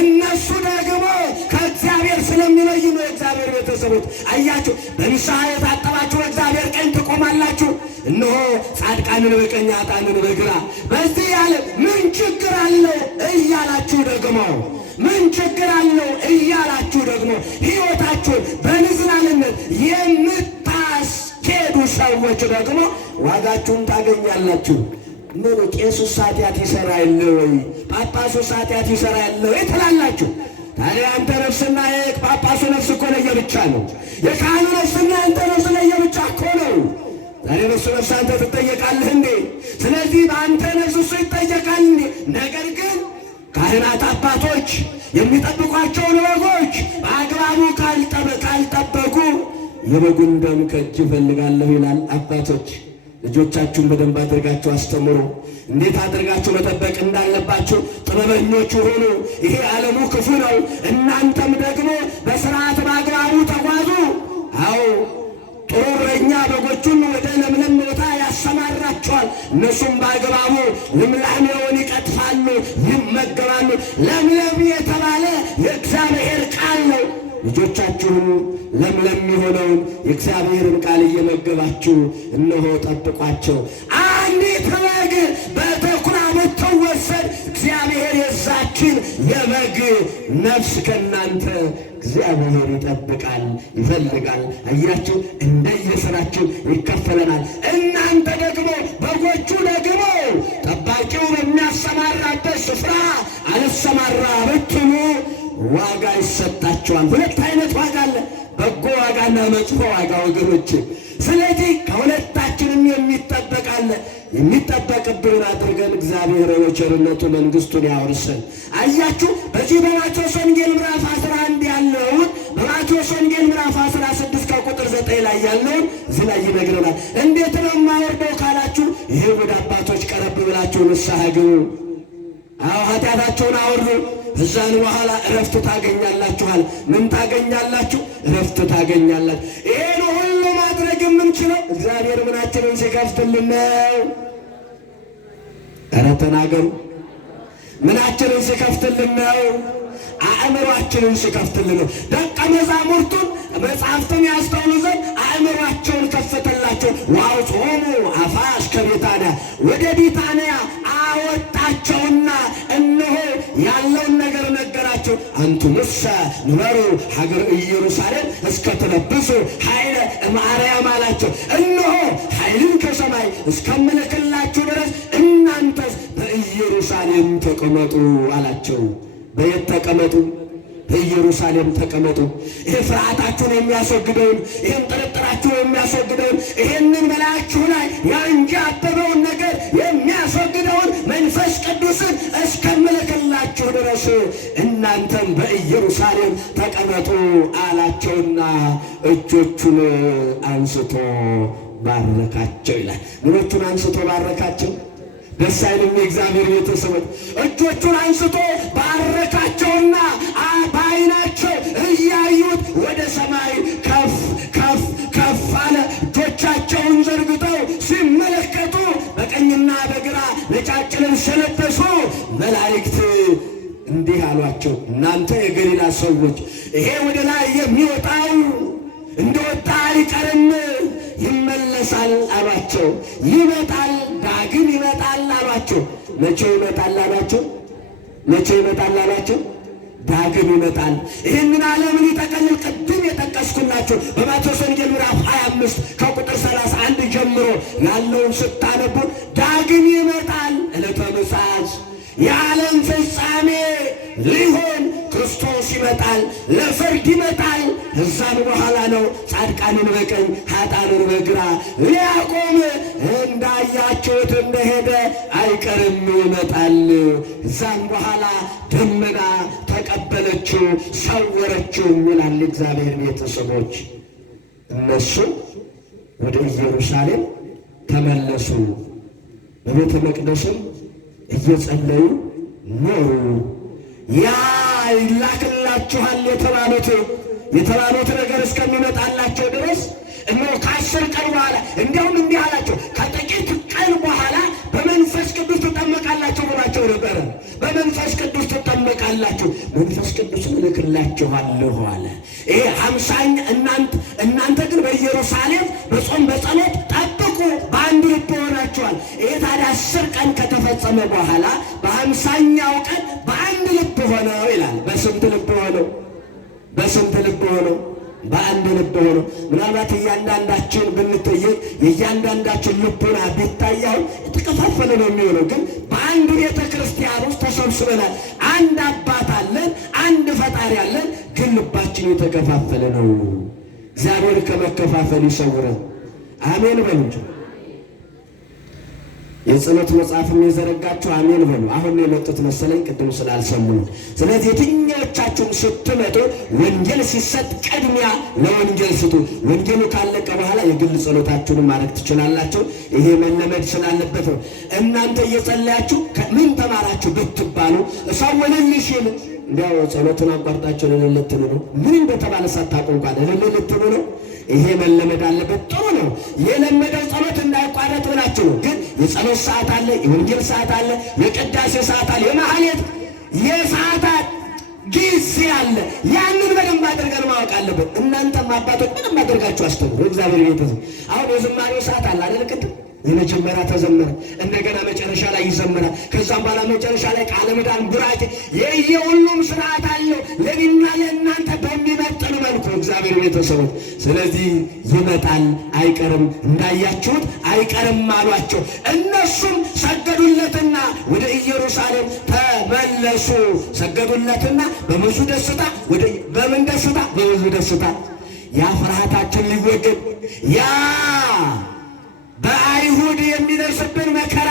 እነሱ ደግሞ ከእግዚአብሔር ስለሚለዩ ነው። እግዚአብሔር ቤተሰቦች አያችሁ፣ በንስሐ የታጠባችሁ እግዚአብሔር ቀኝ ትቆማላችሁ። እነሆ ጻድቃንን በቀኝ ኃጥአንን በግራ። በዚህ ያለ ምን ችግር አለው እያላችሁ ደግሞ ምን ችግር አለው እያላችሁ ደግሞ ሕይወታችሁን በንዝላልነት የምታስኬዱ ሰዎች ደግሞ ዋጋችሁን ታገኛላችሁ። ምን ቄሱስ ኃጢአት ይሠራ የለ ወይ? ጳጳሱስ ኃጢአት ይሠራ የለ ወይ ትላላችሁ። ታዲያ አንተ ነፍስና የጳጳሱ ነፍስ እኮ ለየብቻ ነው። የካህኑ ነፍስና አንተ ነፍስ ለየብቻ እኮ ነው። ዛሬ ነፍሱ ነፍስ አንተ ትጠየቃለህ እንዴ? ስለዚህ በአንተ ነፍስ እሱ ይጠየቃል እንዴ? ነገር ግን ካህናት አባቶች የሚጠብቋቸውን በጎች በአግባቡ ካልጠበቁ የበጉን ደም ከእጅ እፈልጋለሁ ይላል። አባቶች ልጆቻችሁን በደንብ አድርጋችሁ አስተምሩ። እንዴት አድርጋችሁ መጠበቅ እንዳለባችሁ ጥበበኞች ሁኑ። ይሄ ዓለሙ ክፉ ነው። እናንተም ደግሞ በሥርዓት በአግባቡ ተጓዙ። አዎ ጥሩ እረኛ በጎቹን ወደ ለምለም ቦታ ያሰማራቸዋል። እነሱም በአግባቡ ልምላሜውን ይቀጥፋሉ፣ ይመገባሉ። ለምለም የተባለ የእግዚአብሔር ቃል ነው። ልጆቻችሁን ለምለም የሆነውን የእግዚአብሔርን ቃል እየመገባችሁ እነሆ ጠብቋቸው። አንዲት በግ በተኩላ ብትወሰድ እግዚአብሔር የዛችን የበግ ነፍስ ከእናንተ እግዚአብሔር ይጠብቃል፣ ይፈልጋል። አያችሁ፣ እንደየሥራችሁ ይከፈለናል። እናንተ ደግሞ በጎቹ ደግሞ ጠባቂው በሚያሰማራበት ስፍራ አልሰማራ ብትሉ ዋጋ ይሰጣቸዋል። ሁለት አይነት ዋጋ አለ፣ በጎ ዋጋና መጥፎ ዋጋ ወገኖች። ስለዚህ ከሁለታችንም የሚጠበቃለ። የሚጠበቅብን አድርገን እግዚአብሔር በቸርነቱ መንግሥቱን ያወርሰን። አያችሁ፣ በዚህ በማቴዎስ ወንጌል ምዕራፍ 11 ያለውን በማቴዎስ ወንጌል ምዕራፍ 16 ከቁጥር 9 ላይ ያለውን እዚህ ላይ ይነግረናል። እንዴት ነው የማወርደው ካላችሁ፣ ይሄ ወደ አባቶች ቀረብ ብላችሁ ንስሐ ግቡ። አዎ ኃጢአታቸውን አወርዱ። እዛን በኋላ እረፍት ታገኛላችኋል። ምን ታገኛላችሁ? እረፍት ታገኛላችሁ። ይሄን ሁሉ ማድረግ የምንችለው እግዚአብሔር ምናችንን ሲከፍትልን ነው። ኧረ ተናገሩ። ምናችንን ሲከፍትልን ነው? አእምሯችንን ሲከፍትልን ነው። ደቀ መዛሙርቱን መጽሐፍትን ያስተውሉ ዘንድ አእምሯቸውን ከፈተላቸው። ወአውጽሖሙ አፋሽ ከቤታንያ፣ ወደ ቢታንያ አወጣቸውና እነሆ ያለውን ነገር ነገራቸው። አንትሙሰ ንበሩ ሀገር ኢየሩሳሌም እስከትለብሱ ኃይለ እምአርያም አላቸው። እነሆ ኃይልን ከሰማይ እስከምልክላችሁ ድረስ እናንተስ በኢየሩሳሌም ተቀመጡ አላቸው። በየት ተቀመጡ? በኢየሩሳሌም ተቀመጡ። ይሄ ፍርሃታችሁን የሚያስወግደውን፣ ይህን ጥርጥራችሁን የሚያስወግደውን፣ ይህንን በላያችሁ ላይ ያንዣበበውን ነገር የሚያስወግደውን መንፈስ ቅዱስን እስከምልክላችሁ ድረስ እናንተም በኢየሩሳሌም ተቀመጡ አላቸውና እጆቹን አንስቶ ባረካቸው ይላል። ምኖቹን አንስቶ ባረካቸው? ደስ አይልም? የእግዚአብሔር ቤተሰቦች እጆቹን አንስቶ ባረካቸውና በዓይናቸው እያዩት ወደ ሰማይ ከፍ ከፍ ከፍ አለ። እጆቻቸውን ዘርግተው ሲመለከቱ በቀኝና በግራ ነጫጭ ልብስ የለበሱ መላእክት እንዲህ አሏቸው፣ እናንተ የገሊላ ሰዎች ይሄ ወደ ላይ የሚወጣው እንደወጣ አይቀርም፣ ይመለሳል አሏቸው። ይመጣል፣ ዳግም ይመጣል አሏቸው። መቼ ይመጣል አሏቸው? መቼ ይመጣል አሏቸው? ዳግም ይመጣል። ይህንን ዓለምን ይጠቀልል ቅድም የጠቀስኩላችሁ በማቴዎስ ወንጌል ምዕራፍ 25 ከቁጥር 31 ጀምሮ ያለውን ስታነቡ ዳግም ይመጣል። ዕለተ ምጽአት የዓለም ፍጻሜ ሊሆን ክርስቶስ ይመጣል፣ ለፍርድ ይመጣል። እዛም በኋላ ነው ጻድቃንን በቀኝ ኃጥአንን በግራ ሊያቆም እንዳያችሁት እንደሄደ አይቀርም ይመጣል። እዛም በኋላ ደመና ተቀበለችው ሰወረችው ይላል እግዚአብሔር ቤተሰቦች። እነሱ ወደ ኢየሩሳሌም ተመለሱ። በቤተ መቅደስም እየጸለዩ ኖሩ። ያ ይላክላችኋል የተባሉት ነገር እስከሚመጣላቸው ድረስ እነሆ ከ10 ቀን በኋላ እንዲያውም እንዲህ አላቸው፣ ከጥቂት ቀን በኋላ በመንፈስ በመንፈስ ቅዱስ ትጠመቃላችሁ ብሏቸው ነበረ። በመንፈስ ቅዱስ ትጠመቃላችሁ፣ መንፈስ ቅዱስን እልክላችኋለሁ አለ። ይሄ 50ኛ እናንተ ግን በኢየሩሳሌም በጾም በጸሎት ጠብቁ፣ በአንድ ልብ ሆናችኋል። ይሄ ታዲያ 10 ቀን ከተፈጸመ በኋላ በ50ኛው ቀን በአንድ ልብ ሆነው ይላል። በስንት ልብ ሆነው? በስንት ልብ ሆነው? በአንድ ልብ ሆኖ። ምናልባት እያንዳንዳችን ብንጠየቅ የእያንዳንዳችን ልቡና ቢታያው የተከፋፈለ ነው የሚሆነው። ግን በአንድ ቤተ ክርስቲያን ውስጥ ተሰብስበናል። አንድ አባት አለን፣ አንድ ፈጣሪ አለን። ግን ልባችን የተከፋፈለ ነው። እግዚአብሔር ከመከፋፈል ይሰውረን። አሜን በሉ እንጂ። የጸሎት መጽሐፍም የዘረጋችሁ አሜን በሉ። አሁን የመጡት መሰለኝ ቅድም ስላልሰሙ ነው። ስለዚህ የትኛዎቻችሁም ስትመጡ ወንጌል ሲሰጥ ቅድሚያ ለወንጌል ስጡ። ወንጌሉ ካለቀ በኋላ የግል ጸሎታችሁን ማድረግ ትችላላችሁ። ይሄ መለመድ ስላለበት ነው። እናንተ እየጸለያችሁ ምን ተማራችሁ ብትባሉ ሰው ወለልሽን እንዲያው ጸሎቱን አቋርጣችሁ ለለለትኑ ነው። ምን እንደተባለ ሳታውቁ እንኳን ለለለትኑ ነው። ይሄ መለመድ አለበት። ጥሩ ነው። የለመደው ጸሎት እንዳይቋረጥ ብላችሁ ነው። ግን የጸሎት ሰዓት አለ፣ የወንጌል ሰዓት አለ፣ የቅዳሴ ሰዓት አለ፣ የማህሌት የሰዓታት ጊዜ አለ። ያንን በደንብ አድርገን ማወቅ አለበት። እናንተም አባቶች በደንብ አድርጋችሁ አስተምሩ። እግዚአብሔር ቤተሰብ አሁን የዝማሬው ሰዓት አለ አይደል? ቅድም የመጀመሪያ ተዘመረ፣ እንደገና መጨረሻ ላይ ይዘመራል። ከዛም በኋላ መጨረሻ ላይ ቃለ ምዕዳን ቡራኬ፣ የየሁሉም ስርዓት አለው ለእኔና ለእናንተ በሚመጥን መልኩ እግዚአብሔር ቤተሰቦች። ስለዚህ ይመጣል አይቀርም፣ እንዳያችሁት አይቀርም አሏቸው። እነሱም ሰገዱለትና ወደ ኢየሩሳሌም ተመለሱ። ሰገዱለትና በብዙ ደስታ በምን ደስታ? በብዙ ደስታ። ያ ፍርሃታችን ሊወገድ ያ በአይሁድ የሚደርስብን መከራ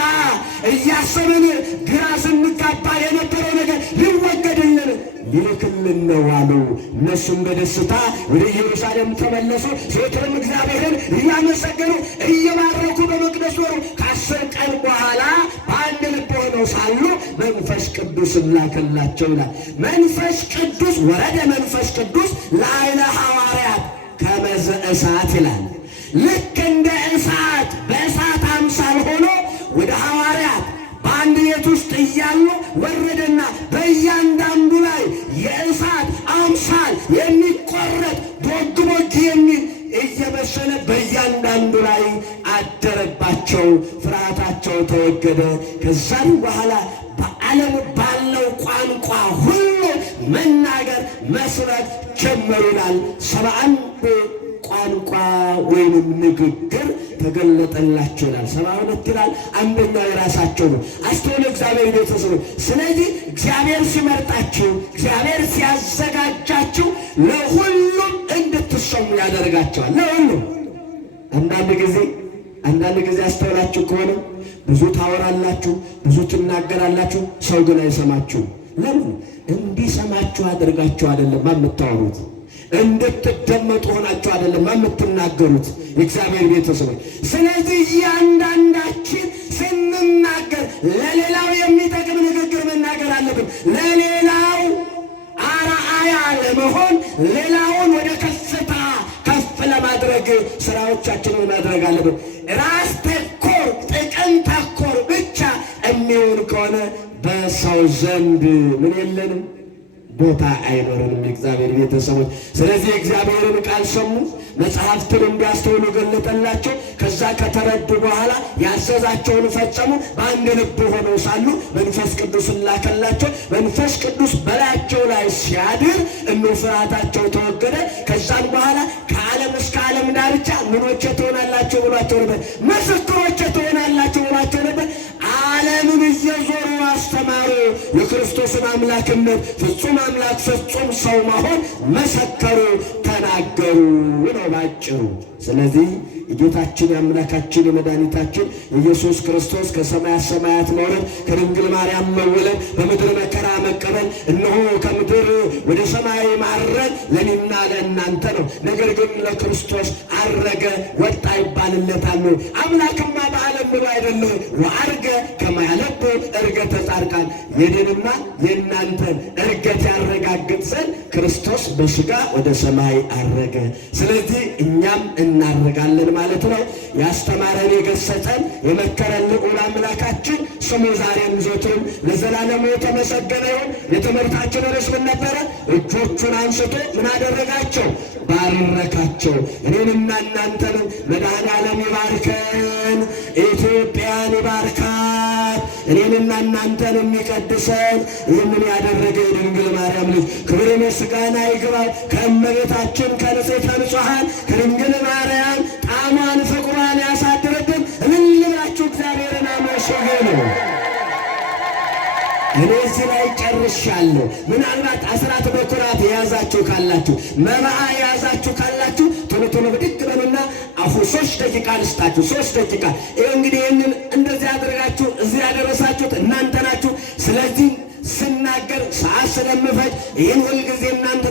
እያሰብን ግራ ስንጋባ የነበረው ነገር ሊወገድልን ሊልክልን ነው አሉ። እነሱም በደስታ ወደ ኢየሩሳሌም ተመለሱ። ዘወትርም እግዚአብሔርን እያመሰገኑ እየባረኩ በመቅደስ ኖሩ። ከ10 ቀን በኋላ በአንድ ልብ ሆነው ሳሉ መንፈስ ቅዱስ ላከላቸው ይላል። መንፈስ ቅዱስ ወረደ። መንፈስ ቅዱስ ላዕለ ሐዋርያት ከመዘ እሳት ይላል። ልክ እንደ እሳት በእሳት አምሳል ሆኖ ወደ ሐዋርያት በአንድ ቤት ውስጥ እያሉ ወረደና በእያንዳንዱ ላይ የእሳት አምሳል የሚቆረጥ ቦግ ቦግ የሚል እየበሰለ በእያንዳንዱ ላይ አደረባቸው። ፍርሃታቸው ተወገደ። ከዛም በኋላ በዓለም ባለው ቋንቋ ሁሉ መናገር መስበክ ጀመሩናል። 71 ቋንቋ ወይንም ንግግር ተገለጠላቸው ይላል። 72 ይላል። አንደኛው የራሳቸው ነው። አስተውሉ እግዚአብሔር ቤተሰብ። ስለዚህ እግዚአብሔር ሲመርጣችሁ፣ እግዚአብሔር ሲያዘጋጃችሁ ለሁሉም እንድትሰሙ ያደርጋቸዋል። ለሁሉም አንዳንድ ጊዜ አስተውላችሁ ከሆነ ብዙ ታወራላችሁ፣ ብዙ ትናገራላችሁ፣ ሰው ግን አይሰማችሁ። ለምን? እንዲሰማችሁ አደርጋችሁ አይደለም የምታወሩት፣ እንድትደመጡ ሆናችሁ አይደለም የምትናገሩት የእግዚአብሔር ቤተሰቦች። ስለዚህ እያንዳንዳችን ስንናገር ለሌላው የሚጠቅም ንግግር መናገር አለብን። ለሌላው አርአያ ለመሆን ሌላውን ወደ ከፍታ ከፍ ለማድረግ ስራዎቻችንን ማድረግ አለብን። ራስ ተኮር ጥቅም ተኮር ብቻ የሚሆን ከሆነ በሰው ዘንድ ምን የለንም ቦታ አይኖርንም የእግዚአብሔር ቤተሰቦች። ስለዚህ እግዚአብሔርን ቃል ሰሙ፣ መጽሐፍትን እንዲያስተውሉ ገለጠላቸው። ከዛ ከተረዱ በኋላ ያዘዛቸውን ፈጸሙ። በአንድ ልብ ሆነው ሳሉ መንፈስ ቅዱስን ላከላቸው። መንፈስ ቅዱስ በላያቸው ላይ ሲያድር ፍርሃታቸው ተወገደ። ከዛም በኋላ ከዓለም እስከ ዓለም ዳርቻ ምኖቼ ትሆናላችሁ ብሏቸው ነበር። ምስክሮቼ ትሆናላችሁ ብሏቸው ነበር። ዓለምን እየዞሩ አስተማሩ። የክርስቶስን አምላክነት ፍጹም አምላክ ፍጹም ሰው መሆን መሰከሩ፣ ተናገሩ ነው ባጭሩ። ስለዚህ የጌታችን የአምላካችን የመድኃኒታችን የኢየሱስ ክርስቶስ ከሰማያት ሰማያት መውረድ፣ ከድንግል ማርያም መወለድ፣ በምድር መከራ መቀበል፣ እነሆ ከምድር ወደ ሰማይ ማረግ ለእኔና ለእናንተ ነው። ነገር ግን ለክርስቶስ አረገ ወጣ ይባልለታል። አምላክማ በዓለም ብሎ አይደለ ወአርገ ከማያለብ እርገተ ጻድቃን የኔንና የእናንተን እርገት ያረጋግጥ ዘንድ ክርስቶስ በሥጋ ወደ ሰማይ አረገ። ስለዚህ እኛም እናርጋለን ማለት ነው። ያስተማረን የገሰጸን የመከረን ልዑል አምላካችን ስሙ ዛሬም ዘወትርም ለዘላለሙ የተመሰገነ ይሁን። የትምህርታችን ርዕስ ምን ነበረ? እጆቹን አንስቶ ምን አደረጋቸው? ባረካቸው። እኔንና እናንተንም መድኃኔዓለም ይባርከን፣ ኢትዮጵያን ይባርካት፣ እኔንና እናንተን የሚቀድሰን ይህንን ያደረገ የድንግል ማርያም ልጅ ክብር ምስጋና ይግባው። ከእመቤታችን ከንጽሕተ ንጹሐን ከድንግል ማርያም ጣዕሟን ፍቅሯን ያሳድርብን። እልል ብላችሁ እግዚአብሔርን አመስግኑ። እኔ እዚህ ላይ ጨርሻለሁ። ምናልባት አስራት በኩራት የያዛችሁ ካላችሁ፣ መባዓ የያዛችሁ ካላችሁ ቶሎ ቶሎ ብድግ በሉና አፉ 3 ደቂቃ ልስጣችሁ። 3 ደቂቃ። ይህ እንግዲህ ይህንን እንደዚህ አድርጋችሁ እዚህ ያደረሳችሁት እናንተ ናችሁ። ስለዚህ ስናገር ሰዓት ስለምፈጅ ይህን ሁልጊዜ እናንተ